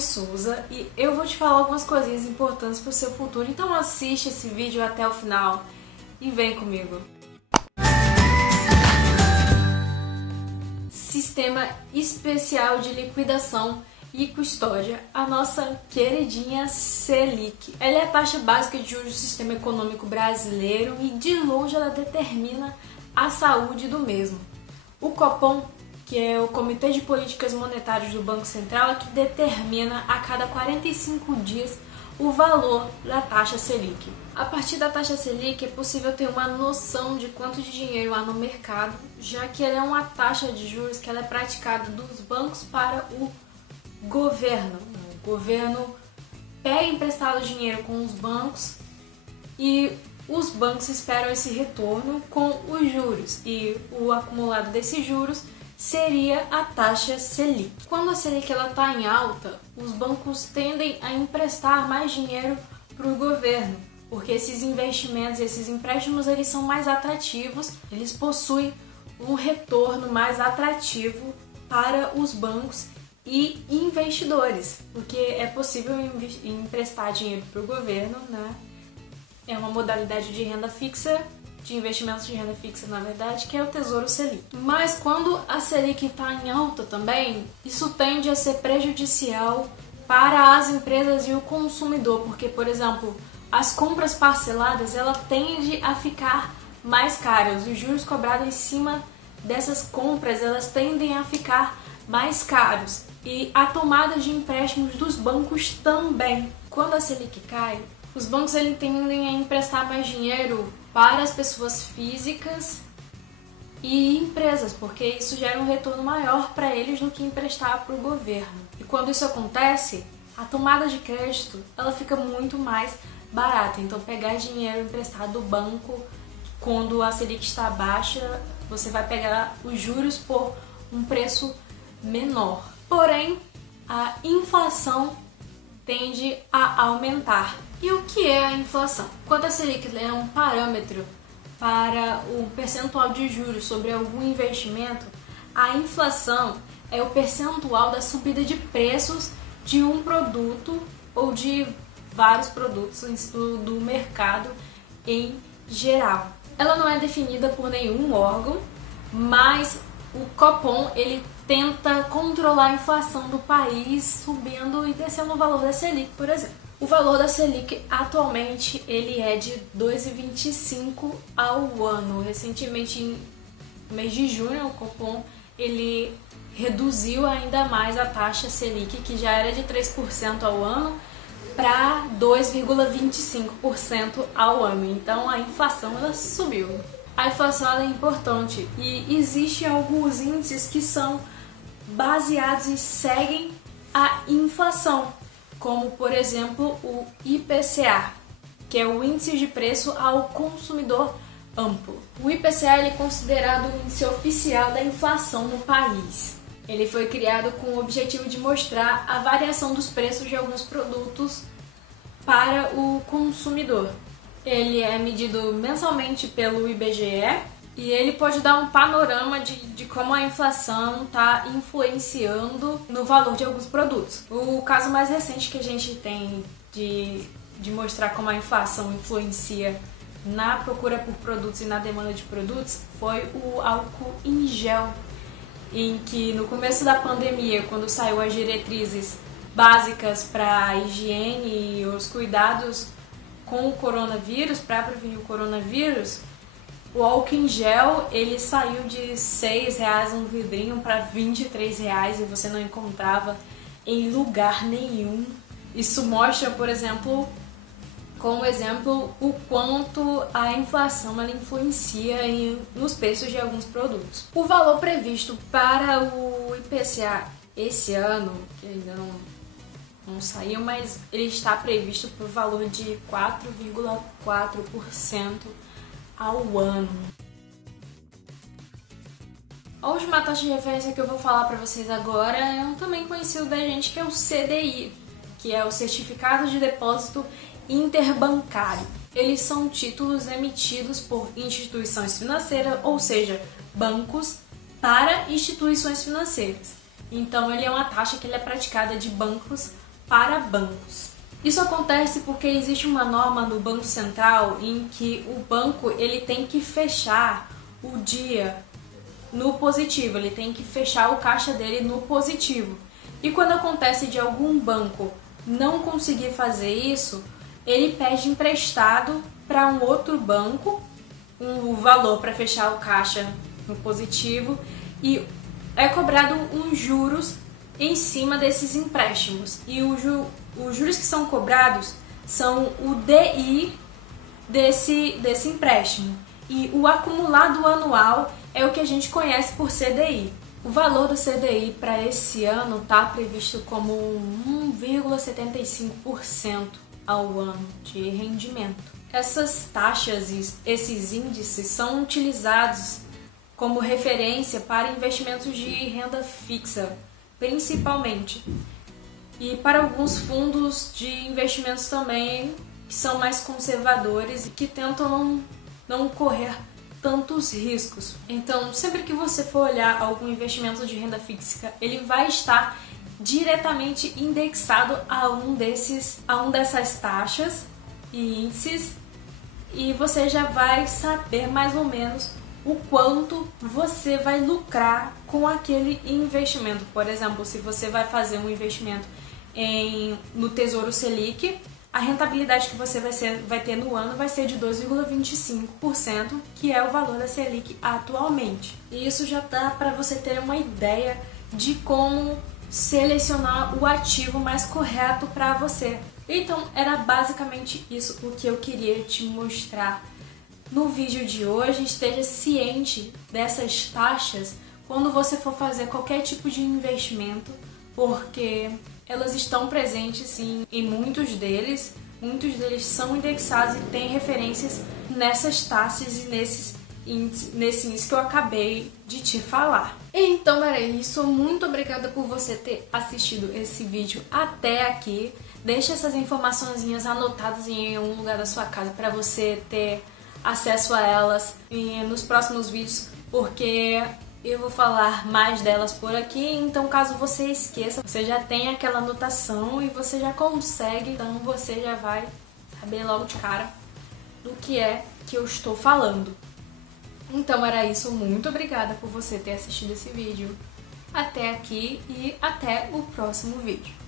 Daiane Souza e eu vou te falar algumas coisinhas importantes para o seu futuro. Então assiste esse vídeo até o final e vem comigo. Sistema Especial de Liquidação e Custódia, a nossa queridinha Selic. Ela é a taxa básica de juros do sistema econômico brasileiro e de longe ela determina a saúde do mesmo. O Copom, que é o Comitê de Políticas Monetárias do Banco Central, é que determina a cada 45 dias o valor da taxa Selic. A partir da taxa Selic é possível ter uma noção de quanto de dinheiro há no mercado, já que ela é uma taxa de juros que ela é praticada dos bancos para o governo. O governo pega emprestado dinheiro com os bancos e os bancos esperam esse retorno com os juros, e o acumulado desses juros seria a taxa Selic. Quando a Selic está em alta, os bancos tendem a emprestar mais dinheiro para o governo, porque esses investimentos, esses empréstimos, eles são mais atrativos, eles possuem um retorno mais atrativo para os bancos e investidores, porque é possível emprestar dinheiro para o governo, né? É uma modalidade de renda fixa, de investimentos de renda fixa, na verdade, que é o Tesouro Selic. Mas quando a Selic está em alta também, isso tende a ser prejudicial para as empresas e o consumidor, porque, por exemplo, as compras parceladas, ela tende a ficar mais caras. Os juros cobrados em cima dessas compras, elas tendem a ficar mais caros. E a tomada de empréstimos dos bancos também. Quando a Selic cai, os bancos eles tendem a emprestar mais dinheiro para as pessoas físicas e empresas, porque isso gera um retorno maior para eles do que emprestar para o governo. E quando isso acontece, a tomada de crédito ela fica muito mais barata. Então, pegar dinheiro emprestado do banco, quando a Selic está baixa, você vai pegar os juros por um preço menor. Porém, a inflação tende a aumentar. E o que é a inflação? Quando a Selic é um parâmetro para o percentual de juros sobre algum investimento, a inflação é o percentual da subida de preços de um produto ou de vários produtos do mercado em geral. Ela não é definida por nenhum órgão, mas o Copom ele tenta controlar a inflação do país subindo e descendo o valor da Selic, por exemplo. O valor da Selic atualmente ele é de 2,25 ao ano. Recentemente, no mês de junho, o Copom ele reduziu ainda mais a taxa Selic, que já era de 3% ao ano, para 2,25% ao ano. Então a inflação ela subiu. A inflação ela é importante e existem alguns índices que são baseados e seguem a inflação, como por exemplo o IPCA, que é o Índice de Preço ao Consumidor Amplo. O IPCA ele é considerado o índice oficial da inflação no país. Ele foi criado com o objetivo de mostrar a variação dos preços de alguns produtos para o consumidor. Ele é medido mensalmente pelo IBGE e ele pode dar um panorama de como a inflação está influenciando no valor de alguns produtos. O caso mais recente que a gente tem de mostrar como a inflação influencia na procura por produtos e na demanda de produtos foi o álcool em gel, em que no começo da pandemia, quando saiu as diretrizes básicas para a higiene e os cuidados com o coronavírus, para prevenir o coronavírus, o álcool em gel ele saiu de R$6 um vidrinho para R$23 e você não encontrava em lugar nenhum. Isso mostra, por exemplo, como exemplo, o quanto a inflação ela influencia nos preços de alguns produtos. O valor previsto para o IPCA esse ano, que ainda não saiu, mas ele está previsto por valor de 4,4% ao ano. A última taxa de referência que eu vou falar para vocês agora é um também conhecido da gente, que é o CDI, que é o Certificado de Depósito Interbancário. Eles são títulos emitidos por instituições financeiras, ou seja, bancos para instituições financeiras. Então ele é uma taxa que ele é praticada de bancos para bancos. Isso acontece porque existe uma norma no Banco Central em que o banco ele tem que fechar o dia no positivo, ele tem que fechar o caixa dele no positivo. E quando acontece de algum banco não conseguir fazer isso, ele pede emprestado para um outro banco um valor para fechar o caixa no positivo e é cobrado uns juros em cima desses empréstimos. E os juros que são cobrados são o DI desse empréstimo. E o acumulado anual é o que a gente conhece por CDI. O valor do CDI para esse ano está previsto como 1,75% ao ano de rendimento. Essas taxas e esses índices são utilizados como referência para investimentos de renda fixa, principalmente. E para alguns fundos de investimentos também, que são mais conservadores e que tentam não correr tantos riscos. Então, sempre que você for olhar algum investimento de renda fixa, ele vai estar diretamente indexado a um dessas taxas e índices, e você já vai saber mais ou menos o quanto você vai lucrar com aquele investimento. Por exemplo, se você vai fazer um investimento no Tesouro Selic, a rentabilidade que você vai ter no ano vai ser de 2,25%, que é o valor da Selic atualmente. E isso já dá para você ter uma ideia de como selecionar o ativo mais correto para você. Então, era basicamente isso o que eu queria te mostrar no vídeo de hoje. Esteja ciente dessas taxas quando você for fazer qualquer tipo de investimento, porque elas estão presentes sim em muitos deles são indexados e têm referências nessas taxas e nesse índice que eu acabei de te falar. Então era isso, muito obrigada por você ter assistido esse vídeo até aqui. Deixe essas informações anotadas em um lugar da sua casa para você ter acesso a elas nos próximos vídeos, porque eu vou falar mais delas por aqui, então caso você esqueça, você já tem aquela anotação e você já consegue, então você já vai saber logo de cara do que é que eu estou falando. Então era isso, muito obrigada por você ter assistido esse vídeo até aqui e até o próximo vídeo.